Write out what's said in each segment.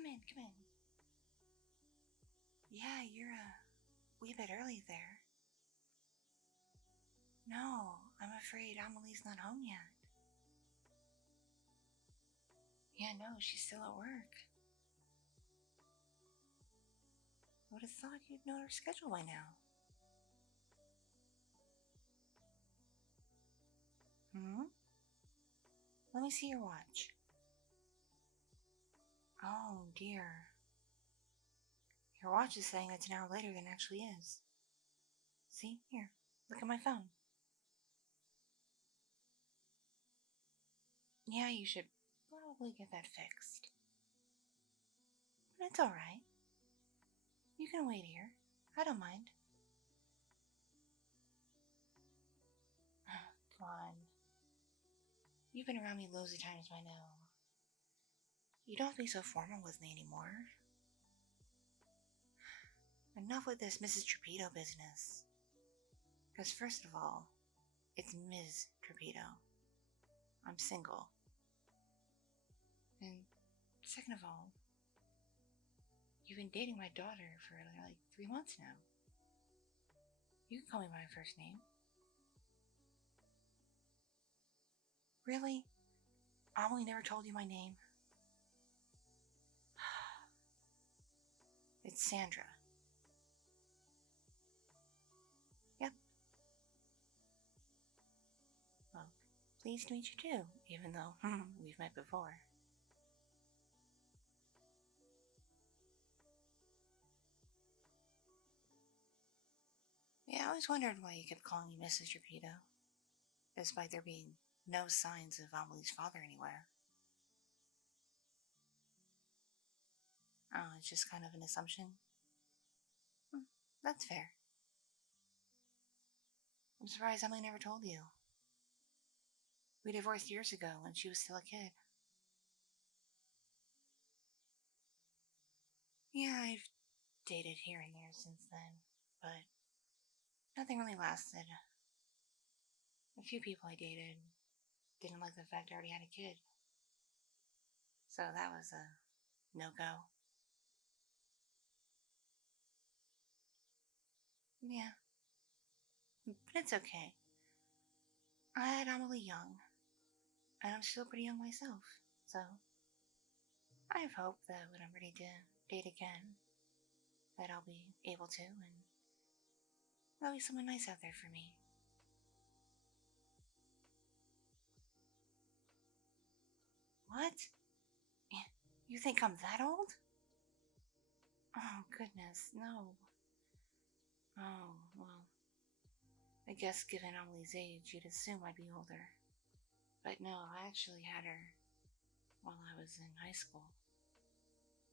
come in. Yeah, you're a wee bit early there. No, I'm afraid Amelie's not home yet. Yeah, no, she's still at work. I would have thought you'd know her schedule by now. Let me see your watch. Oh, dear. Your watch is saying it's an hour later than it actually is. See? Here, look at my phone. Yeah, you should probably get that fixed. But it's alright. You can wait here. I don't mind. Come on. You've been around me loads of times by now. You don't have to be so formal with me anymore. Enough with this Mrs. Torpedo business. Because first of all, it's Ms. Torpedo. I'm single. And second of all, you've been dating my daughter for like 3 months now. You can call me by my first name. Really? Amelie never told you my name? It's Sandra. Yep. Well, pleased to meet you too, even though we've met before. Yeah, I always wondered why you kept calling me Mrs. Torpedo, despite there being no signs of Amelie's father anywhere. Oh, it's just kind of an assumption? That's fair. I'm surprised Emily never told you. We divorced years ago when she was still a kid. Yeah, I've dated here and there since then, but nothing really lasted. A few people I dated didn't like the fact I already had a kid. So that was a no-go. Yeah. But it's okay. I had Amelie young, and I'm still pretty young myself, so I have hope that when I'm ready to date again, that I'll be able to, and there'll be someone nice out there for me. What? You think I'm that old? Oh, goodness, no. Oh, well, I guess given Amelie's age, you'd assume I'd be older. But no, I actually had her while I was in high school.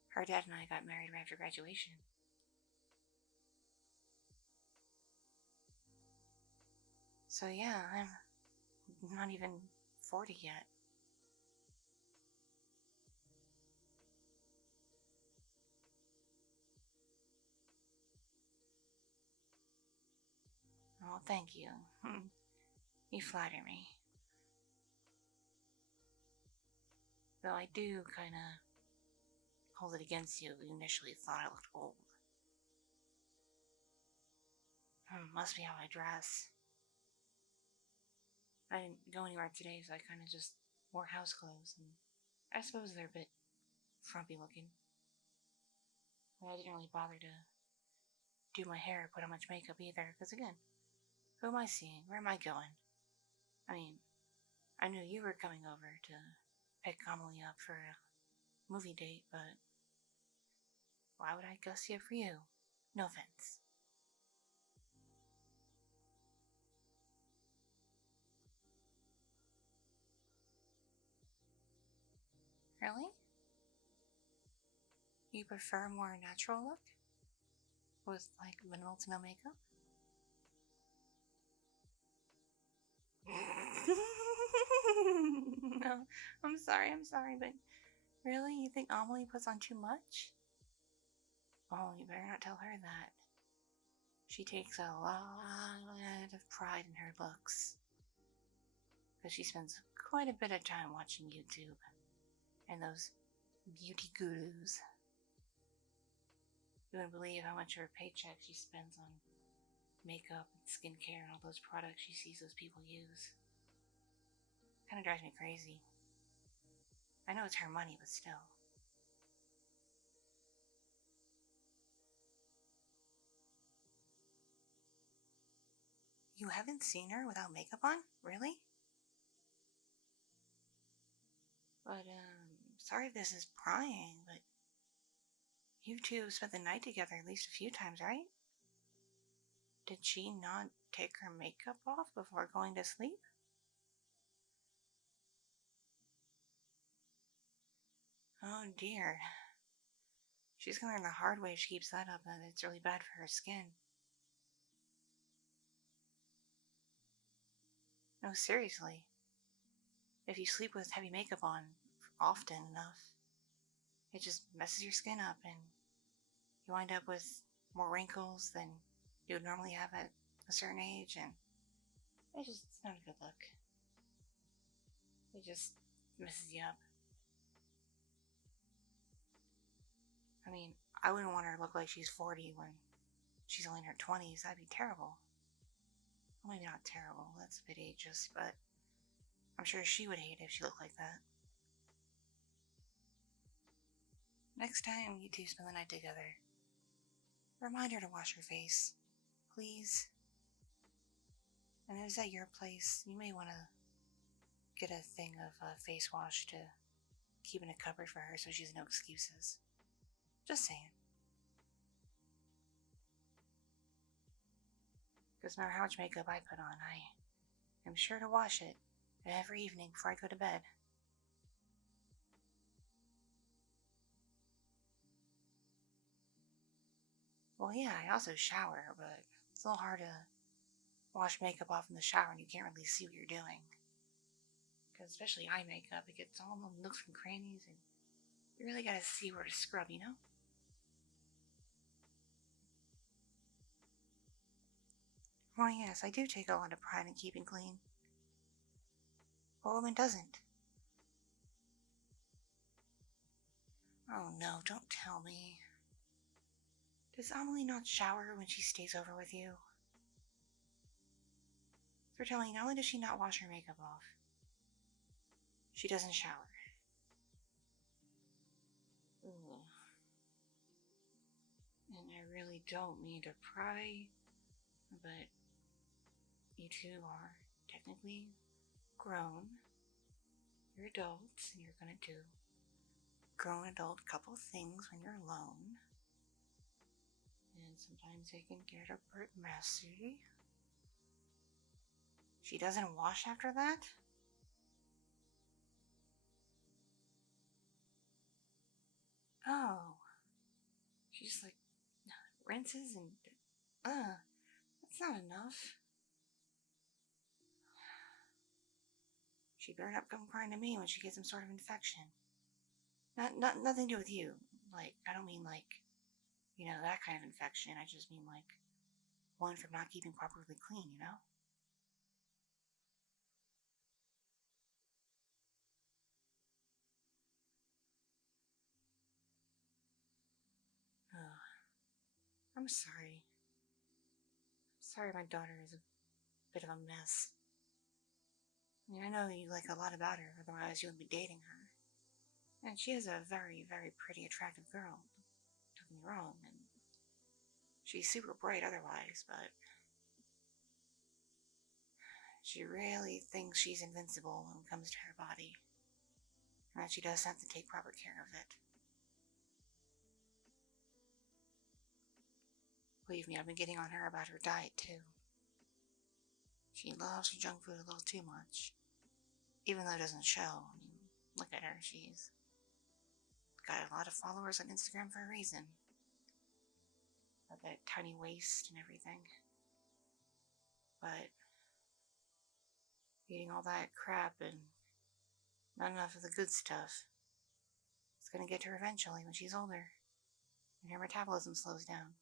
Her dad and I got married right after graduation. So yeah, I'm not even 40 yet. Oh, thank you. You flatter me. Though I do kinda hold it against you if you initially thought I looked old. Must be how I dress. I didn't go anywhere today, so I kinda just wore house clothes, and I suppose they're a bit frumpy looking. But I didn't really bother to do my hair or put on much makeup either, because again, who am I seeing? Where am I going? I mean, I knew you were coming over to pick Amelie up for a movie date, but why would I gussy up for you? No offense. Really? You prefer a more natural look? With like minimal to no makeup? No, I'm sorry, but really? You think Amelie puts on too much? Oh, you better not tell her that. She takes a lot of pride in her looks. Because she spends quite a bit of time watching YouTube and those beauty gurus. You wouldn't believe how much of her paycheck she spends on makeup and skincare and all those products she sees those people use. Kind of drives me crazy. I know it's her money, but still. You haven't seen her without makeup on? Really? But, sorry if this is prying, but you two have spent the night together at least a few times, right? Did she not take her makeup off before going to sleep? Oh dear. She's gonna learn the hard way if she keeps that up, and it's really bad for her skin. No, seriously. If you sleep with heavy makeup on often enough, it just messes your skin up and you wind up with more wrinkles than you would normally have at a certain age, and it's not a good look. It just messes you up. I mean, I wouldn't want her to look like she's 40 when she's only in her 20s. That'd be terrible. Well, maybe not terrible, that's a bit ageist, but I'm sure she would hate it if she looked like that. Next time you two spend the night together, remind her to wash her face, please. And if it's at your place, you may want to get a thing of face wash to keep in a cupboard for her so she has no excuses. Just saying. Because no matter how much makeup I put on, I am sure to wash it every evening before I go to bed. Well, yeah, I also shower, but it's a little hard to wash makeup off in the shower and you can't really see what you're doing. Because especially eye makeup, it gets all the nooks and crannies, and you really gotta see where to scrub, you know? Well, yes, I do take a lot of pride in keeping clean. What woman doesn't? Oh no, don't tell me. Does Amelie not shower when she stays over with you? So tell me, not only does she not wash her makeup off, she doesn't shower. Ugh. And I really don't mean to pry, but you two are technically grown. You're adults, and you're gonna do grown adult couple things when you're alone. And sometimes they can get a bit messy. She doesn't wash after that? Oh. She just like rinses and that's not enough. She better not come crying to me when she gets some sort of infection. Nothing to do with you. Like, I don't mean like, that kind of infection. I just mean like one from not keeping properly clean, you know? Ugh. I'm sorry. Sorry my daughter is a bit of a mess. I mean, I know you like a lot about her, otherwise you wouldn't be dating her. And she is a very, very pretty, attractive girl. Don't get me wrong, and she's super bright otherwise, but she really thinks she's invincible when it comes to her body. And that she does have to take proper care of it. Believe me, I've been getting on her about her diet too. She loves her junk food a little too much. Even though it doesn't show. I mean, look at her, she's got a lot of followers on Instagram for a reason. With that tiny waist and everything. But eating all that crap and not enough of the good stuff, it's gonna get to her eventually when she's older and her metabolism slows down.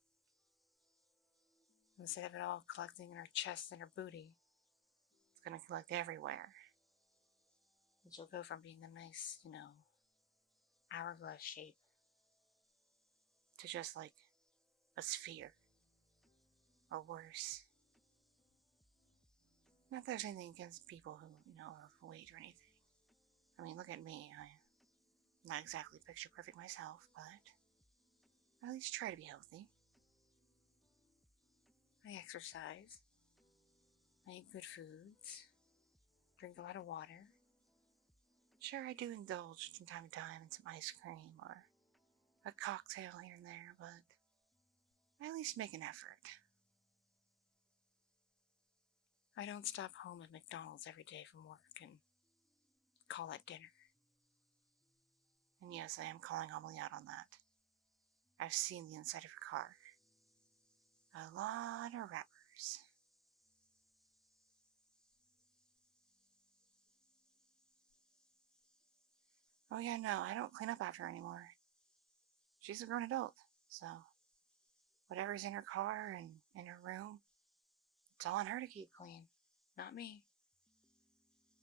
Instead of it all collecting in her chest and her booty, it's gonna collect everywhere. And she'll go from being a nice, hourglass shape to just like a sphere. Or worse. Not that there's anything against people who, are overweight or anything. I mean, look at me. I'm not exactly picture perfect myself, but I at least try to be healthy. I exercise. I eat good foods. Drink a lot of water. Sure, I do indulge from time to time in some ice cream or a cocktail here and there, but I at least make an effort. I don't stop home at McDonald's every day from work and call it dinner. And yes, I am calling Amelie out on that. I've seen the inside of her car. A lot of wrappers. Oh yeah, no, I don't clean up after her anymore. She's a grown adult, so whatever's in her car and in her room, it's all on her to keep clean, not me.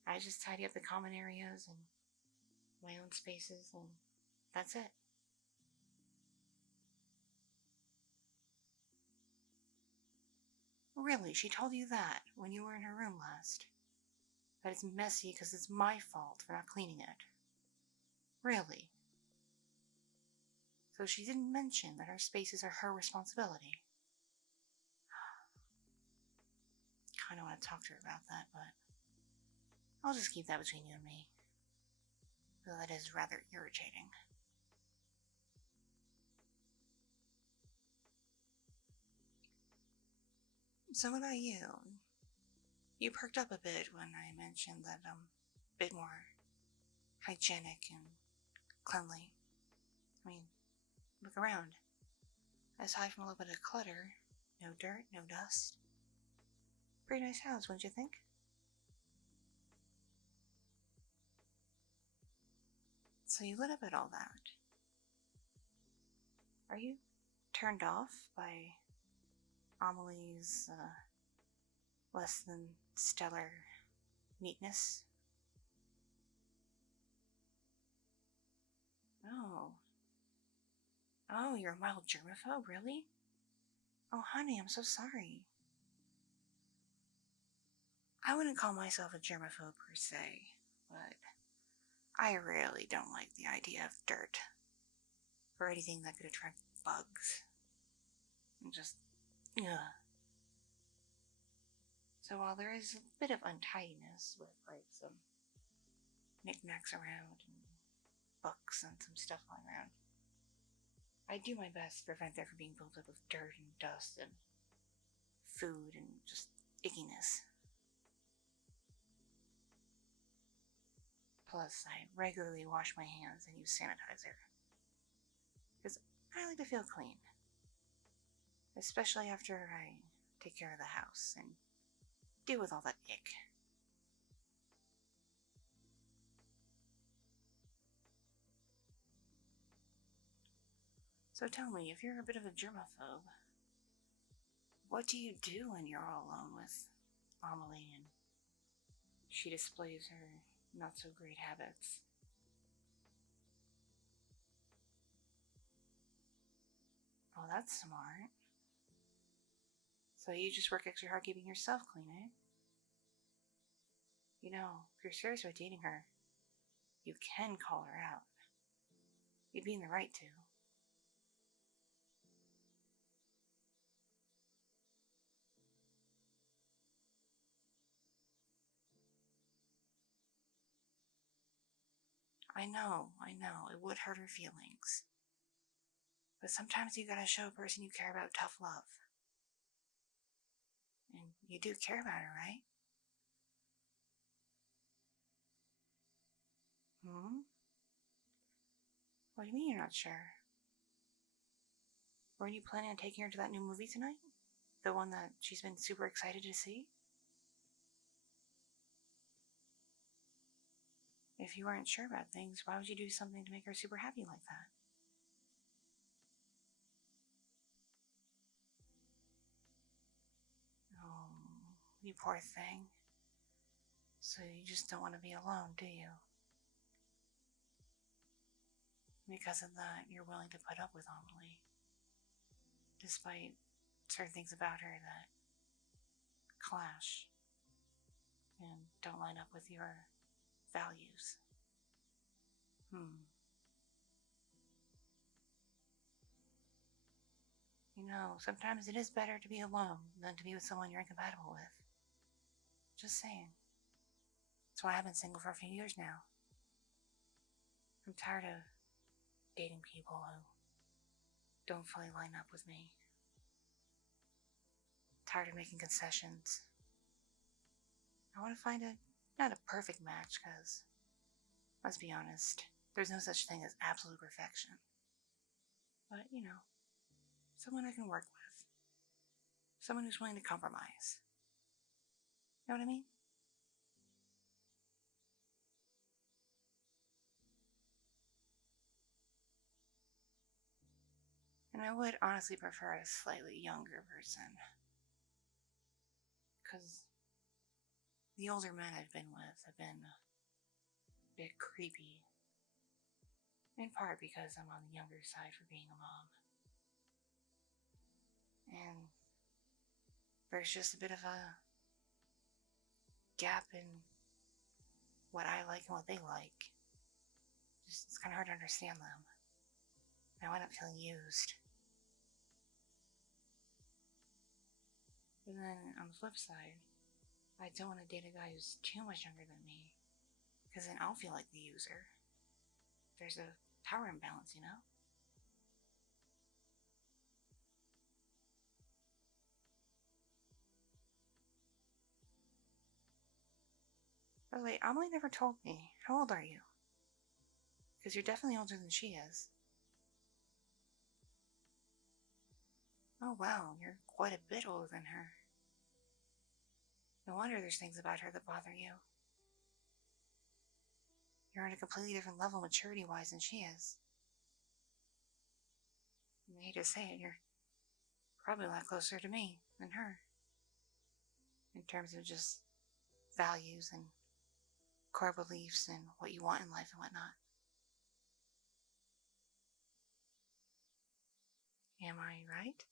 I just tidy up the common areas and my own spaces, and that's it. Really, she told you that when you were in her room last? That it's messy because it's my fault for not cleaning it? Really? So she didn't mention that her spaces are her responsibility? I don't want to talk to her about that, but I'll just keep that between you and me. Though that is rather irritating. So what about you? You perked up a bit when I mentioned that I'm a bit more hygienic and cleanly. I mean, look around. Aside from a little bit of clutter, no dirt, no dust. Pretty nice house, wouldn't you think? So you lit up at all that. Are you turned off by Amelie's less than stellar neatness? Oh. Oh, you're a mild germaphobe, really? Oh, honey, I'm so sorry. I wouldn't call myself a germaphobe per se, but I really don't like the idea of dirt or anything that could attract bugs. And just, ugh. So while there is a bit of untidiness with like some knickknacks around and books and some stuff lying around, I do my best to prevent there from being built up of dirt and dust and food and just ickiness. Plus, I regularly wash my hands and use sanitizer. Because I like to feel clean. Especially after I take care of the house and deal with all that ick. So tell me, if you're a bit of a germaphobe, what do you do when you're all alone with Amelie and she displays her not so great habits? Oh, that's smart. So you just work extra hard keeping yourself clean, eh? You know, if you're serious about dating her, you can call her out. You'd be in the right to. I know, it would hurt her feelings. But sometimes you gotta show a person you care about tough love. And you do care about her, right? Hmm? What do you mean you're not sure? Weren't you planning on taking her to that new movie tonight? The one that she's been super excited to see? If you weren't sure about things, why would you do something to make her super happy like that? Oh, you poor thing. So you just don't want to be alone, do you? Because of that, you're willing to put up with Amelie. despite certain things about her that clash and don't line up with your values. You know, sometimes it is better to be alone than to be with someone you're incompatible with. Just saying. That's why I've been single for a few years now. I'm tired of dating people who don't fully line up with me. Tired of making concessions. I want to find not a perfect match, because, let's be honest, there's no such thing as absolute perfection. But, you know, someone I can work with. Someone who's willing to compromise. You know what I mean? And I would honestly prefer a slightly younger person. Because the older men I've been with have been a bit creepy. In part because I'm on the younger side for being a mom. And there's just a bit of a gap in what I like and what they like. It's kind of hard to understand them. I wind up feeling used. But then on the flip side, I don't want to date a guy who's too much younger than me, because then I'll feel like the user. There's a power imbalance, you know? By the way, Amelie never told me. How old are you? Because you're definitely older than she is. Oh wow, you're quite a bit older than her. No wonder there's things about her that bother you. You're on a completely different level maturity-wise than she is. I hate to say it, you're probably a lot closer to me than her. In terms of just values and core beliefs and what you want in life and whatnot. Am I right?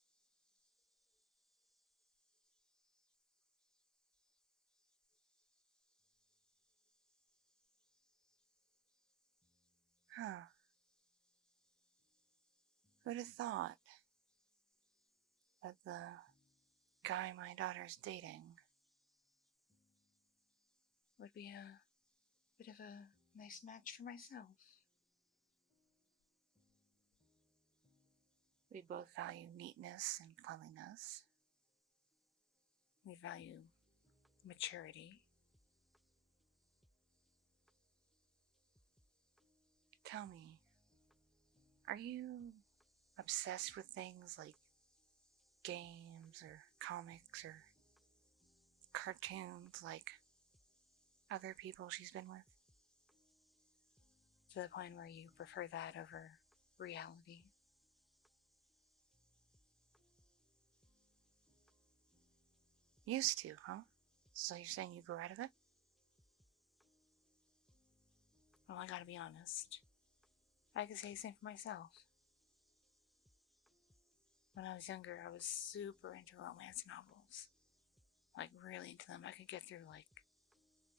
Huh. Who'd have thought that the guy my daughter's dating would be a bit of a nice match for myself? We both value neatness and cleanliness. We value maturity. Tell me, are you obsessed with things like games or comics or cartoons like other people she's been with? To the point where you prefer that over reality? Used to, huh? So you're saying you grew out of it? Well, I gotta be honest. I could say the same for myself. When I was younger, I was super into romance novels. Like, really into them. I could get through, like,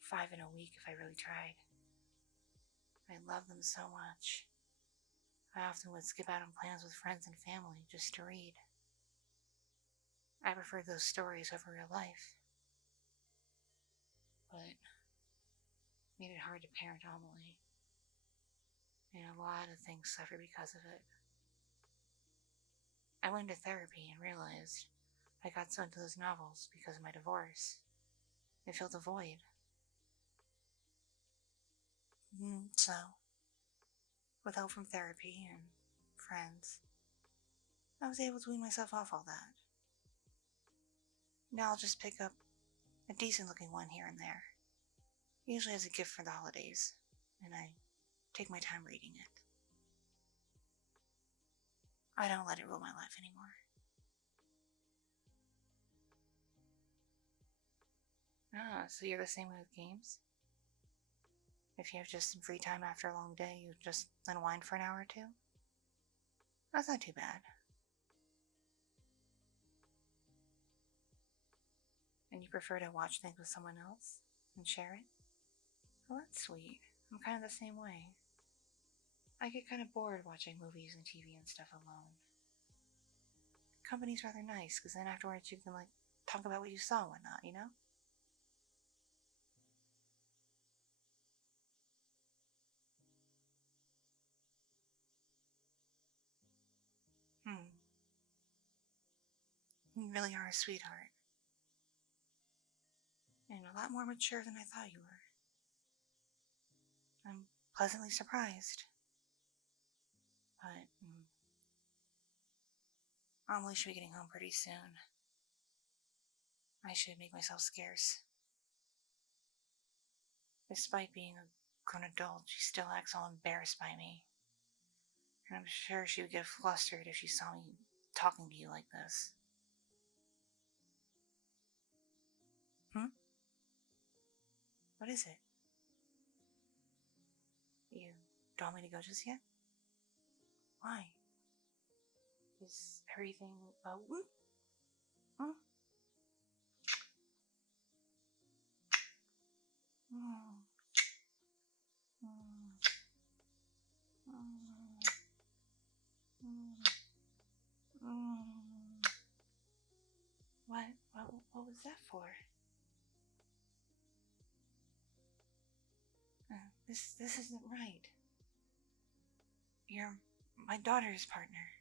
5 in a week if I really tried. I loved them so much. I often would skip out on plans with friends and family just to read. I preferred those stories over real life. But made it hard to parent Amelie. And a lot of things suffer because of it. I went to therapy and realized I got so into those novels because of my divorce. It filled a void. So, with help from therapy and friends, I was able to wean myself off all that. Now I'll just pick up a decent looking one here and there, usually as a gift for the holidays, and I take my time reading it. I don't let it rule my life anymore. Ah, so you're the same way with games? If you have just some free time after a long day, you just unwind for an hour or two? That's not too bad. And you prefer to watch things with someone else and share it? Well, that's sweet. I'm kind of the same way. I get kind of bored watching movies and TV and stuff alone. Company's rather nice, because then afterwards you can, like, talk about what you saw and whatnot, you know? You really are a sweetheart. And a lot more mature than I thought you were. I'm pleasantly surprised. But, Amelie should be getting home pretty soon. I should make myself scarce. Despite being a grown adult, she still acts all embarrassed by me. And I'm sure she would get flustered if she saw me talking to you like this. What is it? You don't want me to go just yet? Why? Is everything... What was that for? This isn't right. You're my daughter's partner.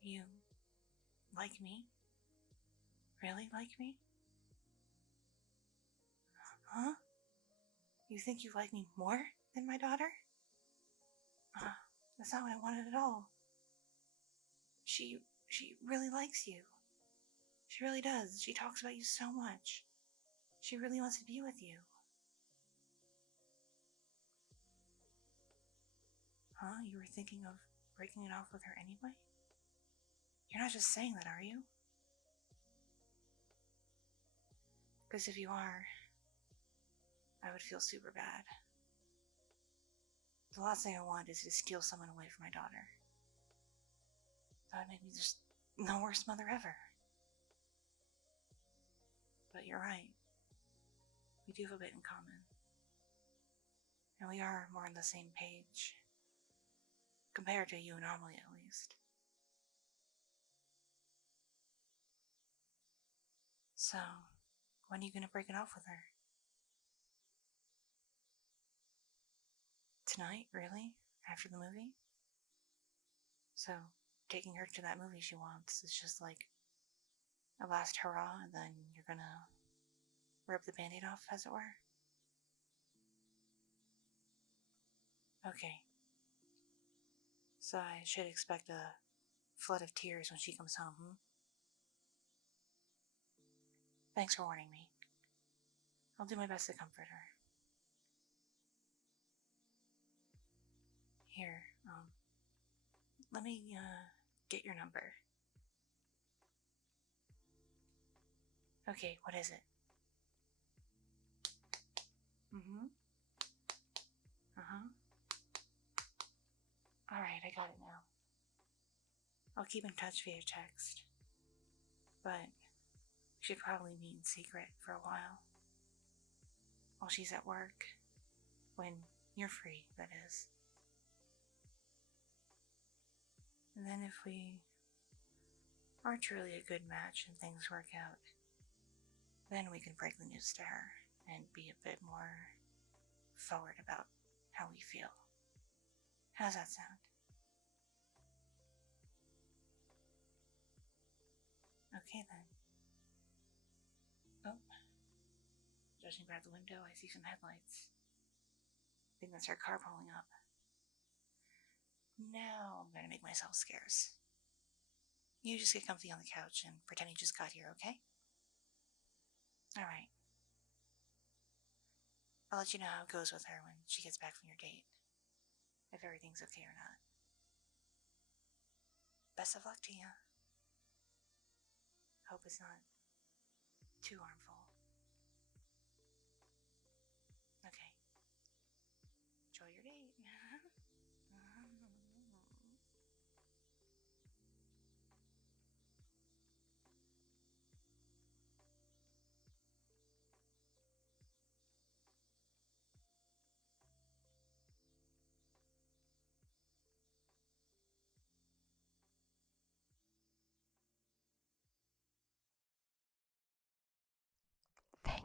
You like me? Really like me? Huh? You think you like me more than my daughter? That's not what I wanted at all. She really likes you. She really does. She talks about you so much. She really wants to be with you. Huh? You were thinking of breaking it off with her anyway? You're not just saying that, are you? Because if you are, I would feel super bad. The last thing I want is to steal someone away from my daughter. That would make me just the worst mother ever. But you're right. We do have a bit in common. And we are more on the same page. Compared to you and Amelie, at least. So, when are you gonna break it off with her? Tonight, really? After the movie? So, taking her to that movie she wants is just like a last hurrah, and then you're gonna rip the band-aid off, as it were? Okay. So I should expect a flood of tears when she comes home, Thanks for warning me. I'll do my best to comfort her. Here, let me, get your number. Okay, what is it? Alright, I got it now. I'll keep in touch via text. But we should probably meet in secret for a while. While she's at work. When you're free, that is. And then if we are truly a good match and things work out, then we can break the news to her and be a bit more forward about how we feel. How's that sound? Okay then. Oh. Judging by the window, I see some headlights. I think that's our car pulling up. Now I'm gonna make myself scarce. You just get comfy on the couch and pretend you just got here, okay? Alright. I'll let you know how it goes with her when she gets back from your date. If everything's okay or not. Best of luck to you. Hope it's not too harmful. Okay. Enjoy your date.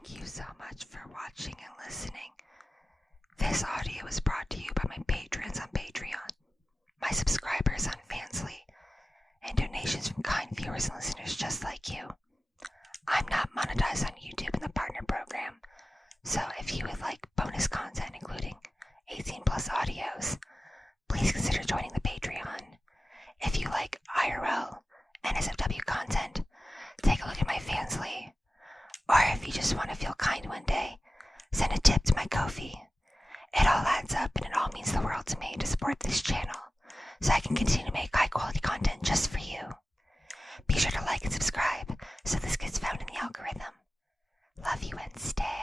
Thank you so much for watching and listening. This audio is brought to you by my patrons on Patreon, my subscribers on Fansly, and donations from kind viewers and listeners just like you. I'm not monetized on YouTube in the partner program, so if you would like bonus content including 18 plus audios, please consider joining the Patreon. If you like IRL and NSFW content, take a look at my Fansly. Or if you just want to feel kind one day, send a tip to my Ko-fi. It all adds up and it all means the world to me to support this channel so I can continue to make high quality content just for you. Be sure to like and subscribe so this gets found in the algorithm. Love you and stay.